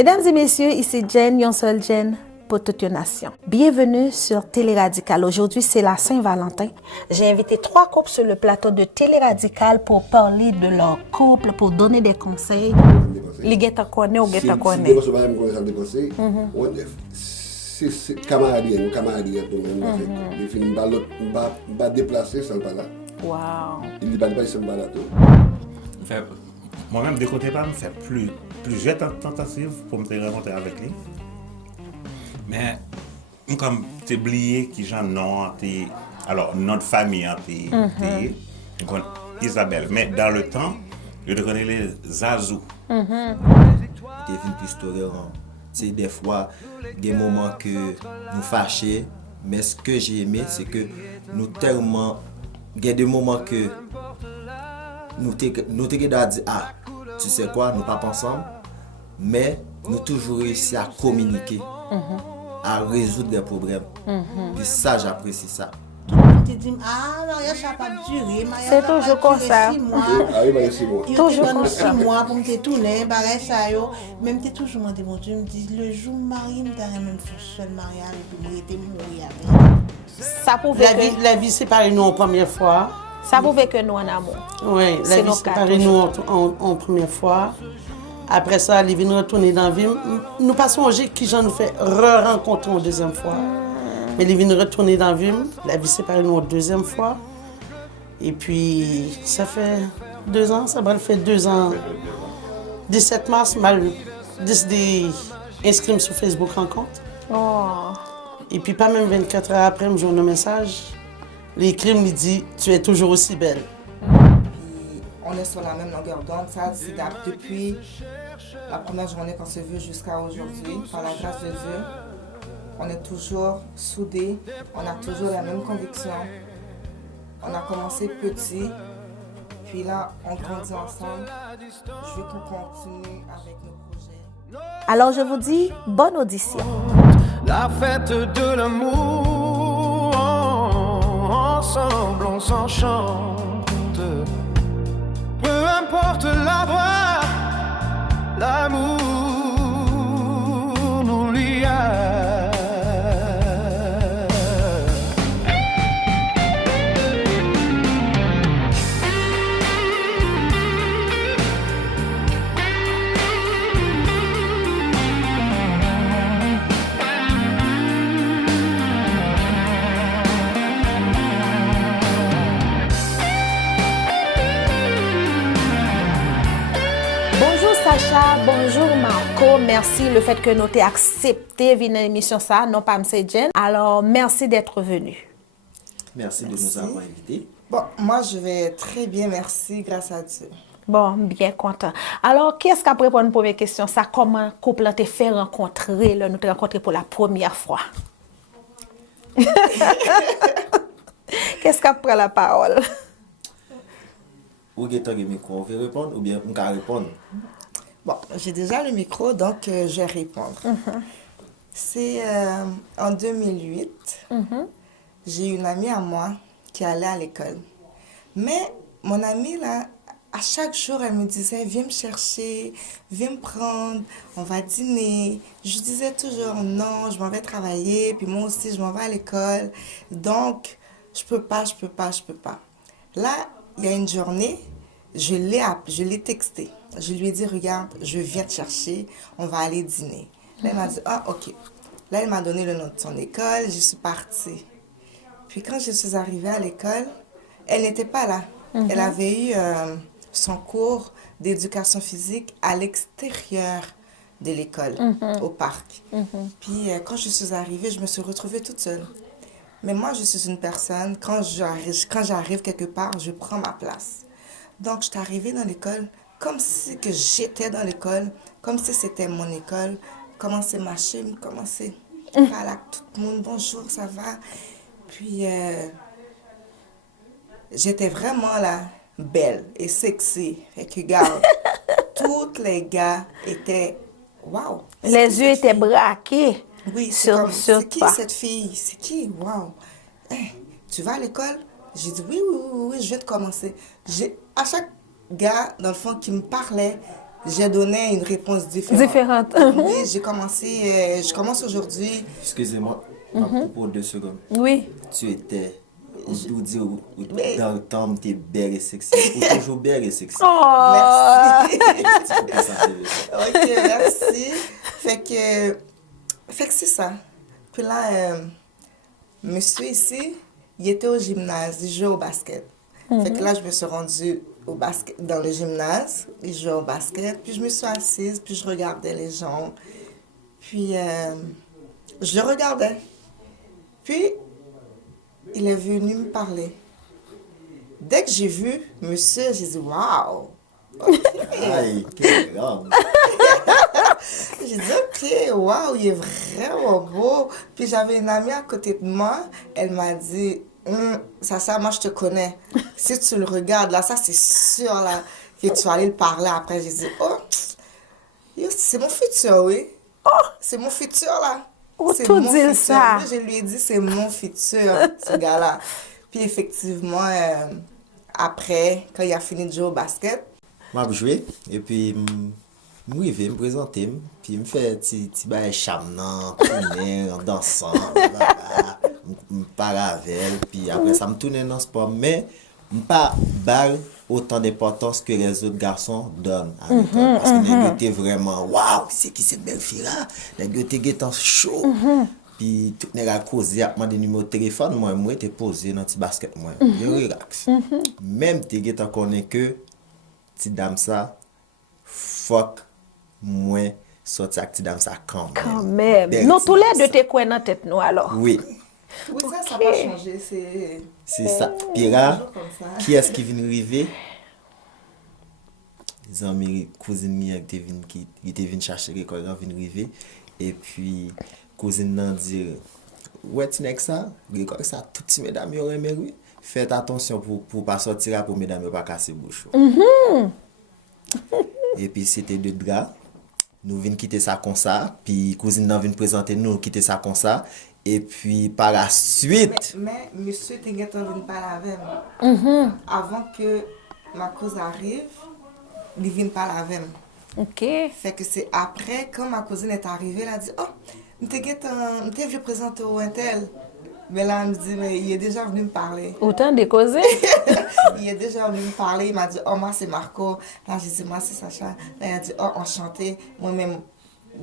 Mesdames et messieurs, ici Jen, yon seul Jen pour toute une nation. Bienvenue sur Télé Radical. Aujourd'hui, c'est la Saint-Valentin. J'ai invité 3 couples sur le plateau de Télé Radical pour parler de leur couple, pour donner des conseils. Les guettes connaissent ou guettes connaissent. C'est camarade, tout le monde. Il finit par déplacer, ça pas là. Wow. Il va pas se balader. Moi-même, de côté, pas me faire plusieurs tentatives pour me rencontrer avec lui. Mais, comme tu oublié qui j'en ai, alors notre famille a été Isabelle. Mais dans le temps, je connais les Zazou. Devine Pistolet, c'est des fois des moments que nous fâchons, mais ce que j'ai aimé, c'est que nous tellement, il y a des moments que nous t'avons dit, ah, tu sais quoi, nous pas ensemble, mais nous toujours réussi à communiquer, à résoudre des problèmes. Et ça, j'apprécie ça. Tu dis, ah, mariage ça pas duré, C'est toujours comme ça. Ah oui, mais c'est bon. Toujours comme comme 6 ça. mois pour me tourner, bagage ça yo. Même t'es toujours demandé mon Dieu, me dit le jour marié, me t'as même fait seul mariage et puis moi était mourir avec. Ça pouvait que, La vie séparée nous en première fois. ça pouvait que nous en amour. Oui, la C'est vie nos cas, séparée nous en première fois. Après ça, les vignes retourner dans la vie. Nous passons au qui j'en nous fait re-rencontrer une deuxième fois. Mais les vignes retourner dans la vie séparée nous en deuxième fois. Et puis, ça fait 2 ans, ça va faire 2 ans. 17 mars, mal décidé inscrire sur Facebook rencontre. Oh. Et puis, pas même 24 heures après, je me un message. L'écrit me dit, tu es toujours aussi belle. Puis on est sur la même longueur d'onde. Ça, c'est depuis la première journée qu'on s'est vu jusqu'à aujourd'hui. Par la grâce de Dieu, on est toujours soudés. On a toujours la même conviction. On a commencé petit. Puis là, on grandit ensemble. Je veux qu'on continue avec nos projets. Alors je vous dis, bonne audition. La fête de l'amour, ensemble on s'enchante. Peu importe la voie, l'amour nous lie. Bonjour Sacha, bonjour Marco. Merci le fait que nous t'ayons accepté venir dans l'émission ça, non pas M. Jen. Alors, merci d'être venu. Merci de nous avoir invités. Bon, moi, je vais très bien, merci, grâce à Dieu. Bon, bien content. Alors, qu'est-ce qu'après pour une première question, ça, comment couple t'a fait rencontrer, là, nous t'ai rencontré pour la première fois? Qu'est-ce qu'après la parole? Ou est-ce que micro, on veut répondre ou bien on peut répondre? Bon, j'ai déjà le micro, donc je vais répondre. C'est en 2008, j'ai une amie à moi qui allait à l'école. Mais mon amie, là, à chaque jour, elle me disait, viens me chercher, viens me prendre, on va dîner. Je disais toujours, non, je m'en vais travailler, puis moi aussi, je m'en vais à l'école. Donc, je peux pas. Là, il y a une journée, je l'ai texté. Je lui ai dit, regarde, je viens te chercher, on va aller dîner. Là, elle m'a dit, ah, ok. Là, elle m'a donné le nom de son école, je suis partie. Puis quand je suis arrivée à l'école, elle n'était pas là. Elle avait eu son cours d'éducation physique à l'extérieur de l'école, au parc. Puis quand je suis arrivée, je me suis retrouvée toute seule. Mais moi, je suis une personne, quand j'arrive quelque part, je prends ma place. Donc, je suis arrivée dans l'école comme si que j'étais dans l'école, comme si c'était mon école. Commencer ma chaîne, commencer à parler à tout le monde, bonjour, ça va? Puis, j'étais vraiment là, belle et sexy. Fait que, regarde, tous les gars étaient, waouh! Les yeux étaient braqués. Oui, c'est sur qui toi. cette fille? C'est qui? Waouh! Hey, tu vas à l'école? J'ai dit oui, je viens de commencer. À chaque gars, dans le fond, qui me parlait, j'ai donné une réponse différente. Différente. Oui, je commence aujourd'hui. Excusez-moi, à propos de 2 secondes. Oui. Tu étais, ou dire, dans le temps, tu es belle et sexy. Ou toujours belle et sexy. Oh! Merci. Tu peux pas s'en servir. Ok, merci. Fait que c'est ça. Puis là, monsieur ici, il était au gymnase, il jouait au basket. Fait que là, je me suis rendue au basket, dans le gymnase, il jouait au basket, puis je me suis assise, puis je regardais les gens. Puis je le regardais. Puis il est venu me parler. Dès que j'ai vu monsieur, j'ai dit waouh! Aïe, quelle grande. J'ai dit, ok, waouh, il est vraiment beau. Puis j'avais une amie à côté de moi, elle m'a dit, ça, moi je te connais. Si tu le regardes là, ça c'est sûr là, que tu vas aller le parler après. J'ai dit, oh, c'est mon futur, oui. Oh, c'est mon futur là. Oh, C'est tout mon dire futur. ça. Oui, je lui ai dit, c'est mon futur, ce gars-là. Puis effectivement, après, quand il a fini de jouer au basket, Je vais jouer, et puis je me présenter, puis je me fais petit bail charmant, tourner, en dansant, je parle avec elle, puis après ça me tourne dans le sport, mais je ne pas balle autant d'importance que les autres garçons donnent à l'école, parce que les gars étaient vraiment, waouh, c'est qui cette belle fille-là, les gars étaient en chaud. Puis tout le monde a causé, a demandé numéro de téléphone, moi j'étais posé dans le petit basket, moi, je relax. Même tu es connais que petite dame ça, fuck, moi, sorti avec petite dame ça quand même. Quand même. Belle Nous, petite tous les dame deux, ça. t'es quoi dans la tête, nous, alors? Oui, oui, ça va changer. c'est ça. Puis là, toujours comme ça. qui est-ce qui vient arriver? Les amis, cousine qui était venue chercher l'école, vient arriver. Et puis, cousine nan dit, ouais, tu n'es que ça? L'école, ça, toutes ces mesdames, y aurait aimé, oui. Faites attention pour pas sortir là, pour mesdames, pas casser bouche. Et puis, c'était 2 gars. Nous venons quitter ça comme ça. Puis, cousine nan vient présenter nous, quitter ça comme ça. Et puis, par la suite, Mais monsieur t'es envie de parler avec moi. Avant que ma cause arrive, il vient parler avec moi. OK. Fait que c'est après, quand ma cousine est arrivée, elle a dit, oh, je vais présenter au Intel. Mais là, elle me dit, mais il est déjà venu me parler. Autant de causer. Il est déjà venu me parler, il m'a dit, oh, moi c'est Marco. Là, j'ai dit, moi c'est Sacha. Là, il a dit, oh, enchanté. Moi-même,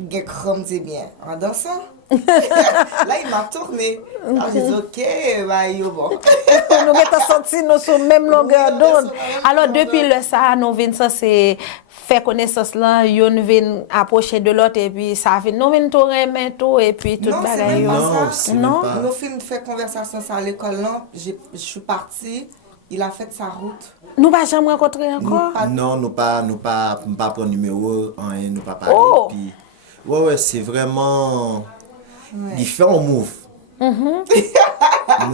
Gekrom dit bien. En dansant. Là, il m'a tourné. Alors, j'ai dit, ok, bah, yo, bon. Nous avons senti nous sur la même longueur d'onde. Alors, depuis le ça, nous venons ça, c'est faire connaissance là, nous venons approcher de l'autre et puis ça vient, nous venons tout remettre tout et puis tout Non, c'est bagaille. même Non, pas c'est ça. même Non? pas. Nous finissons de faire conversation ça à l'école, là. Je suis partie, il a fait sa route. Nous ne jamais rencontrer encore. non, nous pas prendre numéro, rien, nous pas parler. Oh. Puis, ouais, c'est vraiment différent move. Nous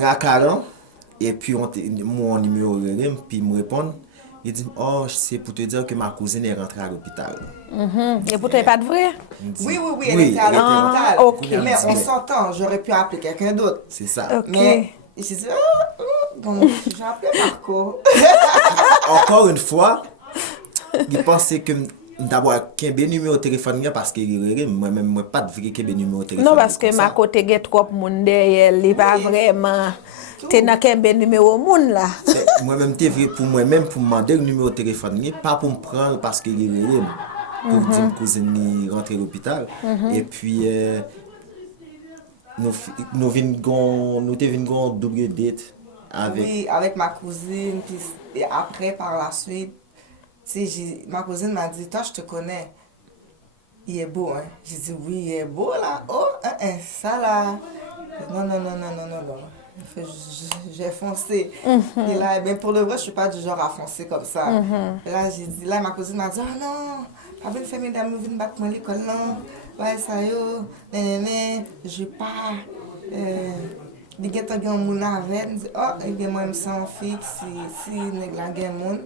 à 40 et puis mon numéro puis me répond, il dit oh, c'est pour te dire que ma cousine est rentrée à l'hôpital. Et pourtant, pas de vrai. Oui, elle était à l'hôpital. ok. Mais on s'entend, j'aurais pu appeler quelqu'un d'autre. C'est ça. Ok. Mais j'ai dit, donc j'ai appelé Marco. Encore une fois, il pensait que d'abord qu'un numéro de téléphone parce que moi pas de vrai qu'un numéro de téléphone. Non, parce que ma côté get trop monde derrière, il pas vraiment. T'es dans quel numéro monde là. Moi-même t'es vrai pour moi-même pour me demander le numéro de téléphone, pas pour me prendre parce que il est pour dire que cousine rentrée à l'hôpital. Et puis nous venons double date avec. Oui, avec ma cousine. Puis, et après, par la suite, tu sais, ma cousine m'a dit, toi, je te connais. Il est beau, hein. J'ai dit, oui, il est beau, là. Oh, ça, là. Non. Fait, j'ai foncé. Et là, ben, pour le vrai, je suis pas du genre à foncer comme ça. Et là, j'ai dit, là, ma cousine m'a dit, oh non, pas venir faire mesdames, nous venons battre moi à l'école, non. Ouais, ça y est, je pars. Di gen tan gen moun avec, me dit, oh, et bien moi, je me sens fixe, si nèg la gen moun,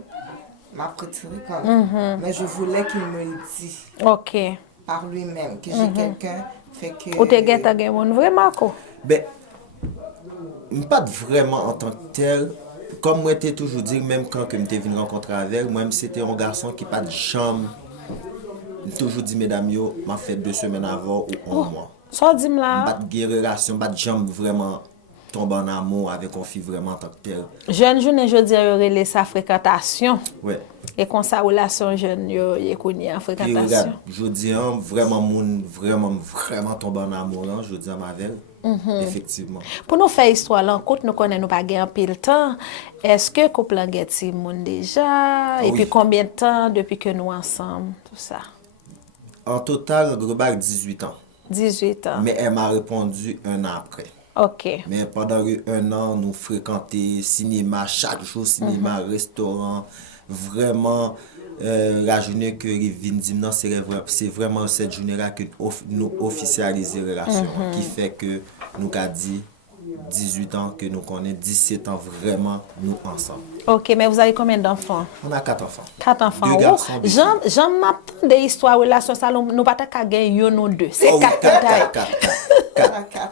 m'a retiré comme. Mais je voulais qu'il me le dise Ok. par lui-même, que j'ai quelqu'un, fait que... Ou te get a gen moun vraiment ko? Ben, pas vraiment en tant que tel. Comme moi, t'ai toujours dit, même quand je m'étais venu rencontrer avec, moi, c'était un garçon qui pas de chambre toujours dit mesdames yo, m'a fait 2 semaines avant ou 1 mois. Ça dit là. Pas de relation, pas de jambe vraiment tomber en amour avec une fille vraiment en tant que telle. Jeune journée, je dis, relais sa fréquentation. Ouais. Et comme ça, relation jeune, il connaît en Puis fréquentation. regarde, je dis vraiment moun vraiment tomber en amour là, je dis à ma belle. Effectivement. Pour nous faire histoire là, quand nous connaissons nous pas gagner pile temps, est-ce que couple en ti moun déjà et Oui. puis combien de temps depuis que nous ensemble, tout ça? En total, global 18 ans. 18 ans. Mais elle m'a répondu 1 an après. OK. Mais pendant 1 an, nous fréquentions cinéma, chaque jour cinéma, restaurant. Vraiment, la journée que Rivine dit, non, c'est vraiment cette journée-là que nous officialisons la relation, qui fait que nous avons dit 18 ans, que nous connaissons 17 ans vraiment nous ensemble. OK, mais vous avez combien d'enfants? On a 4 enfants. 4 enfants. 2 garçons, 2 filles. J'en m'attends des histoires relation ça nous pas qu'à gagner un ou 2. C'est Oh oui, 4 4. Quatre.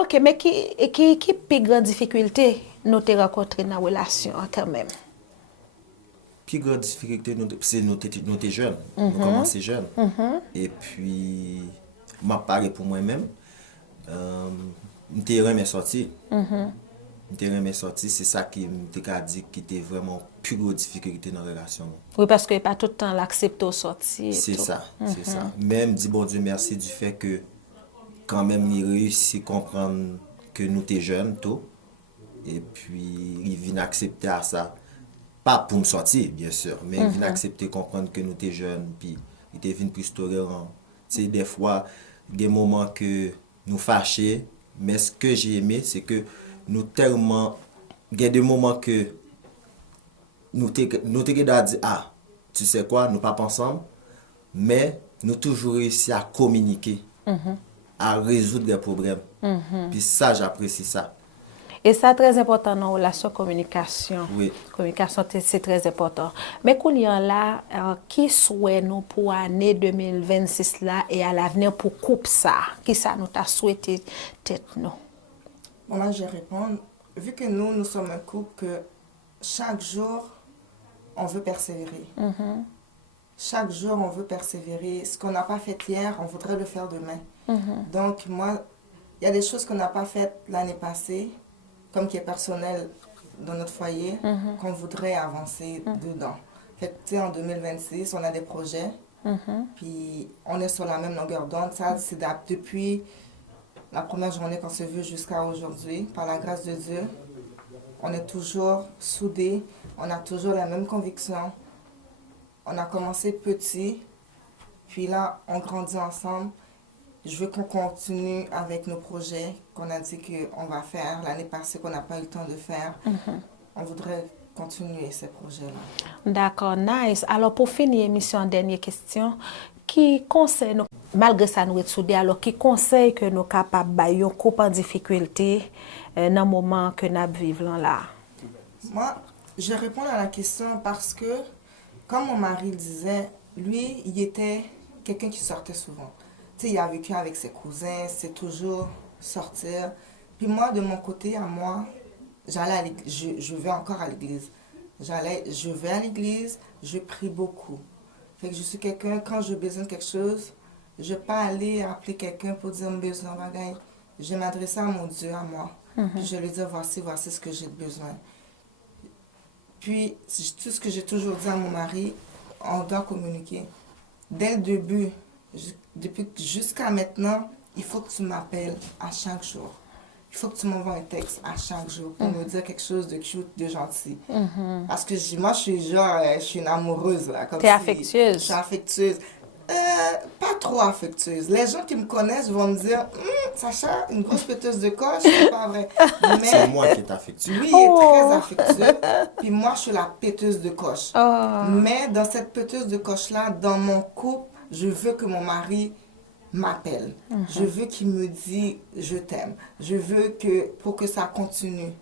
OK, mais qui plus grande difficulté nous te rencontré dans la relation quand même? Plus grande difficulté, c'est nous étions jeunes. Nous commençons jeunes. Et puis, je parlé pour moi-même. Je suis vraiment sorti. C'est ça qui m'a dit qui était vraiment plus grosse difficulté dans la relation. Oui, parce que pas tout le temps l'accepter au sorti. C'est ça. Même dit bon Dieu merci du fait que quand même il réussit à comprendre que nous étions jeunes tôt. Et puis il vient accepter à ça. Pas pour me sortir, bien sûr, mais il vient accepter, comprendre que nous étions jeunes. Puis il était venu plus tolérant. Tu sais, des fois, il y a des moments que nous fâchons, mais ce que j'ai aimé, c'est que nous tellement. Il y a des moments que nous t'avons dit, ah, tu sais quoi, nous pas ensemble, mais nous toujours réussi à communiquer, à résoudre des problèmes. Puis ça, j'apprécie ça. Et ça, très important dans la relation communication. Oui. Communication, c'est très important. Mais qu'on y a là, qui souhaite nous pour l'année 2026 là et à l'avenir pour couper ça? Qui ça nous t'a souhaité tête nous? Bon, moi, je vais répondre. Vu que nous sommes un couple que chaque jour, on veut persévérer. Chaque jour, on veut persévérer. Ce qu'on n'a pas fait hier, on voudrait le faire demain. Donc, moi, il y a des choses qu'on n'a pas faites l'année passée, comme qui est personnel dans notre foyer, qu'on voudrait avancer dedans. Fait que, tu sais, en 2026, on a des projets, puis on est sur la même longueur d'onde. Ça, c'est depuis la première journée qu'on s'est vu jusqu'à aujourd'hui. Par la grâce de Dieu, on est toujours soudés, on a toujours la même conviction. On a commencé petit, puis là, on grandit ensemble. Je veux qu'on continue avec nos projets qu'on a dit qu'on va faire l'année passée, qu'on n'a pas eu le temps de faire. On voudrait continuer ces projets-là. D'accord, nice. Alors, pour finir l'émission, dernière question. Qui conseille, nous, malgré ça, nous être soudés, alors qui conseille que nous sommes capables de faire un couple en difficulté dans le moment que nous vivons là? Moi, je réponds à la question parce que, comme mon mari le disait, lui, il était quelqu'un qui sortait souvent. Tu sais, il a vécu avec ses cousins, c'est toujours sortir. Puis moi, de mon côté, à moi, j'allais à l'église, je vais encore à l'église. Je vais à l'église, je prie beaucoup. Fait que je suis quelqu'un, quand j'ai besoin de quelque chose, je ne vais pas aller appeler quelqu'un pour dire j'ai besoin de bagaille. Je vais m'adresser à mon Dieu, à moi. Puis je vais lui dire voici ce que j'ai besoin. Puis, tout ce que j'ai toujours dit à mon mari, on doit communiquer. Dès le début, depuis jusqu'à maintenant, il faut que tu m'appelles à chaque jour. Il faut que tu m'envoies un texte à chaque jour pour me dire quelque chose de cute, de gentil. Parce que moi, je suis une amoureuse. T'es affectueuse? Je suis affectueuse. Pas trop affectueuse. Les gens qui me connaissent vont me dire Sacha, une grosse péteuse de coche, c'est pas vrai. Mais C'est moi qui est affectueux. lui, il est très affectueux. Puis moi, je suis la péteuse de coche. Mais dans cette péteuse de coche-là, dans mon couple, je veux que mon mari m'appelle. Je veux qu'il me dise je t'aime. Je veux que pour que ça continue.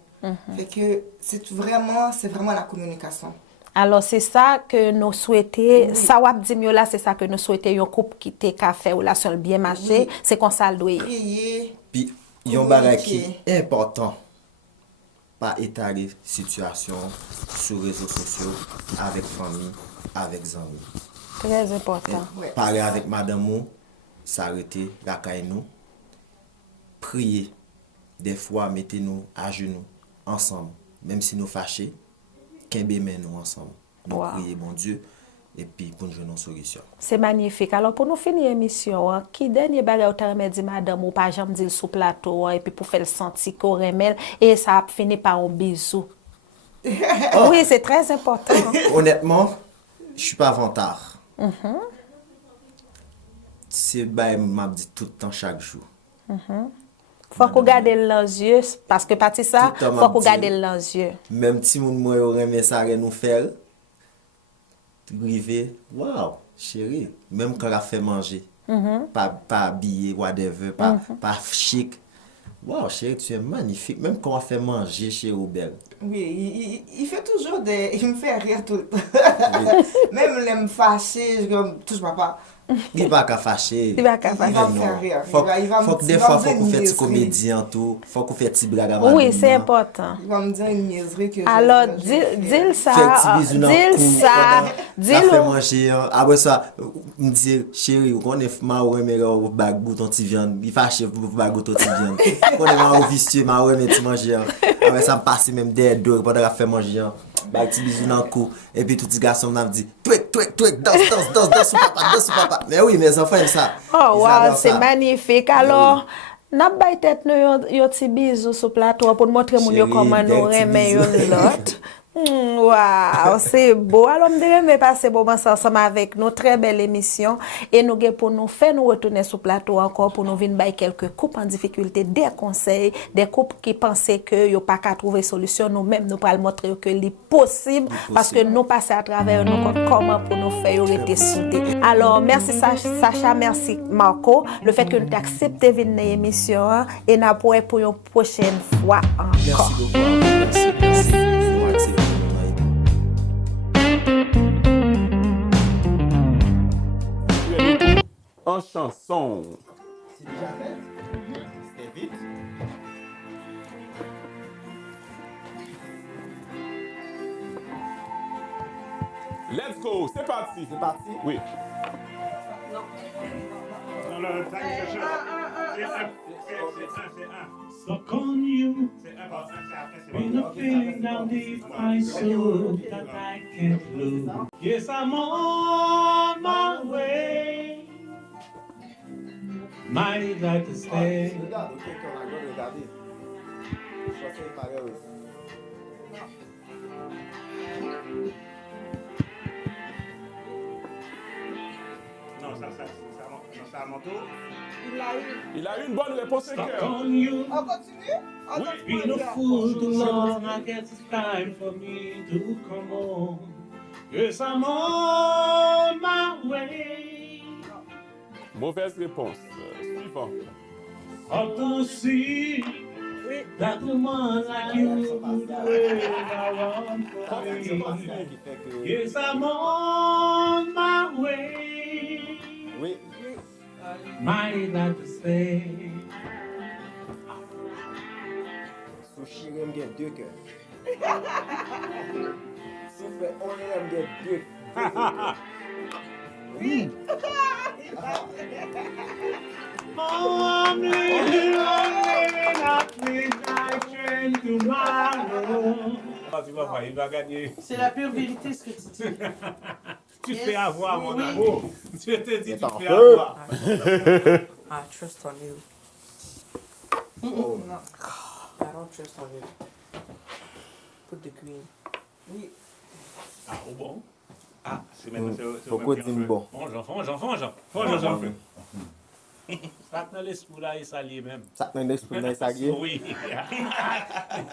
Fait que c'est vraiment la communication. Alors, c'est ça que nous souhaitons. Ça, là, c'est ça que nous souhaitons. Un couple qui te fait relation bien marché, c'est qu'on ça le doit. Prier. Puis, il y a un bagage qui est important. Pas étaler situation sur les réseaux sociaux, avec famille, avec amis. Très important. Parler avec madame ou, s'arrêter, racaille nous, prier. Des fois, mettez-nous à genoux, ensemble. Même si nous fâchés, qu'aimer nous ensemble. Nous prier, bon Dieu, et puis pour nous jouer une solution. C'est magnifique. Alors, pour nous finir l'émission, qui dernier bagage ou t'as dit madame ou pas jamais dit sous plateau, et puis pour faire le sentir qu'on remèle, et ça a fini par un bisou. Oui, c'est très important. Honnêtement, je suis pas vantard. C'est bah, m'a dit tout le temps, chaque jour. Faut qu'on garde dans les yeux, parce que parti ça, Tout le temps, faut qu'on m'a garde dit. dans les yeux. Même si mon moi aurait ça nous faire, river, waouh, chérie, même quand elle a fait manger, pas habillé, whatever, pas chic. Waouh, chérie, tu es magnifique. Même quand on fait manger chez Robert. Oui, il fait toujours des... Il me fait rire tout le temps. Même les me fâcher, je comme, touche papa. Il va pas fâcher. Il va pas fâcher. Il va me faire rire. Faut Il va que des fois, faut qu'on fait des comédies en tout. Faut qu'on fait des blagues à Oui, c'est important. Il va me dire une niaiserie que Alors, je vais dis faire. ça, Fait petit bisou ça fait manger. Après ça, me dit, chérie, on est marre, mais on bagou ton petit viande. Il fâche pour bagou ton petit viande. On est marre vicieux, marre, mais tu manges. Après ça, me passe même des deux pendant qu'elle fait manger. Bag petit bisou dans le cou. Et puis tout petit garçon m'a dit, twek, danse sous papa. Mais oui, mes enfants aiment ça. Oh, Ils wow, adorent c'est ça. magnifique. Alors, n'a pas tête nous yon petit bisou sur plateau pour montrer mon yo Chérie, comment des nous petits remet bisous. yon l'autre. Wow, c'est beau. Alors, je vais passer bon moment ensemble avec nous. Très belle émission. Et nous pour nous faire nous retourner sur plateau encore pour nous venir bailler quelques couples en difficulté, des conseils, des couples qui pensaient que yo pas qu'à trouver solution. Nous-mêmes, nous pourrons montrer que c'est possible parce que nous passons à travers nous comment pour nous faire rester soudés. Alors, merci Sacha, merci Marco. Le fait que nous t'aies accepté de venir dans l'émission et nous pourrons pour une prochaine fois encore. Merci beaucoup. Merci. C'est moi qui c'est venu. En chanson. C'est déjà fait? C'était vite. Let's go, c'est parti. C'est parti? Oui. Non, le tac, c'est un. Stuck on you C'est un par un, c'est après, c'est in a feeling down deep my soul that I can't lose. Yes, I'm on my way. Might like to stay. Regarde, ok, qu'on a le droit de regarder. Choisir pareil aussi. Non, ça a mon tour. Il a eu une bonne réponse, c'est Stuck cœur. on you. On continue? On Oui. continue. Been a fool too long. I guess it's time for me to come home. Yes, I'm on my way. Mauvaise réponse. Suivant. Out to see that woman like you would around for me. Qui fait que... Yes, I'm on my way. Oui. Might like to stay. Sushi, il me deux cœurs. Si on fait on aime deux cœurs. Oh, I'm living at midnight train tomorrow. Tu vas voir, il va gagner. C'est la pure vérité ce que tu dis. Tu te fais avoir, mon Oui. amour. Je te dis, tu te en fais feu. avoir. I trust on you. Oh. I don't trust on you. Put the queen. Ah, au bon? Ah, c'est maintenant, c'est Pourquoi dis-moi bon? Fonge, ça dans l'esprit là, il s'allie même. Ça te met l'esprit dans sa gueule. Oui.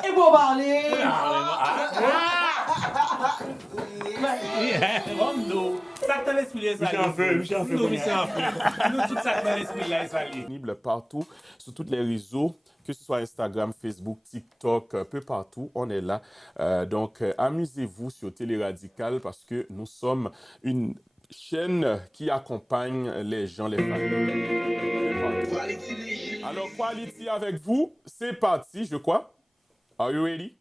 Et pour parler. Ça dans l'esprit là, il s'allie. Nous, tout ça dans l'esprit là, il s'allie. Disponible partout, sur tous les réseaux, que ce soit Instagram, Facebook, TikTok, un peu partout, on est là. Donc, amusez-vous sur Télé Radical parce que nous sommes une chaîne qui accompagne les gens, les familles. Alors, Quality avec vous, c'est parti, je crois. Are you ready?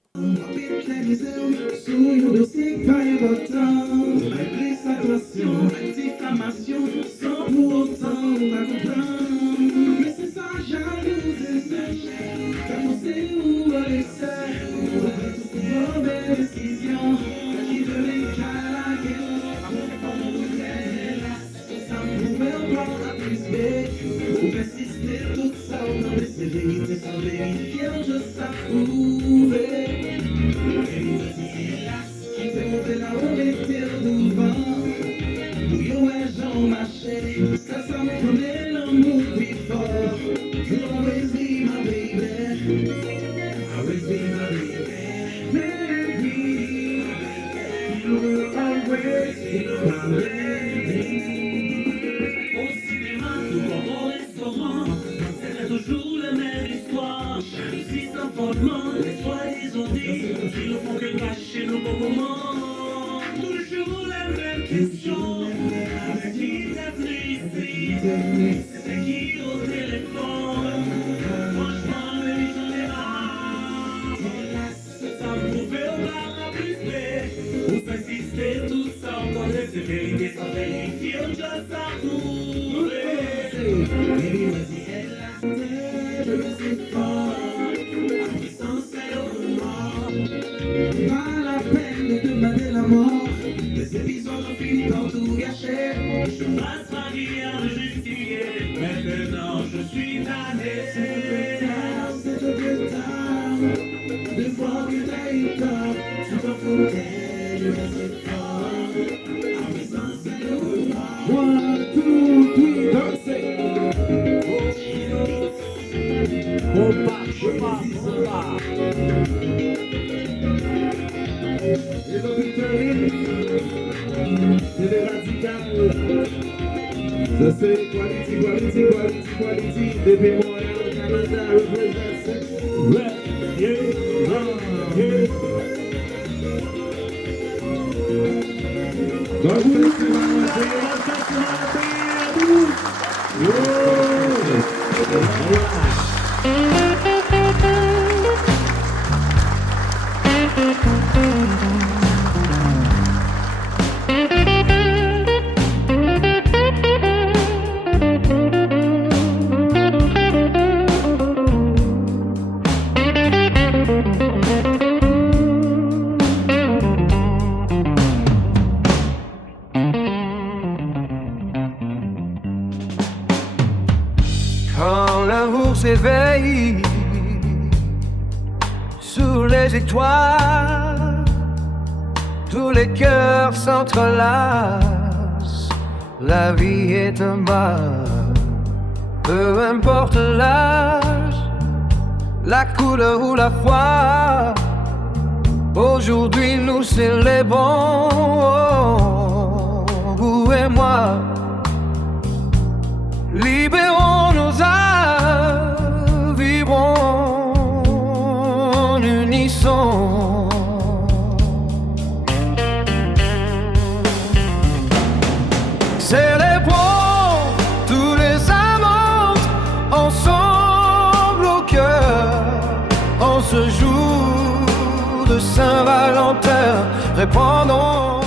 Quand l'amour s'éveille sous les étoiles, tous les cœurs s'entrelacent. La vie est un bal, peu importe l'âge, la couleur ou la foi. Aujourd'hui nous célébrons, vous et moi. Libérons nos âmes, vibrons en unisson. Célébrons tous les amants ensemble au cœur. En ce jour de Saint-Valentin, répandons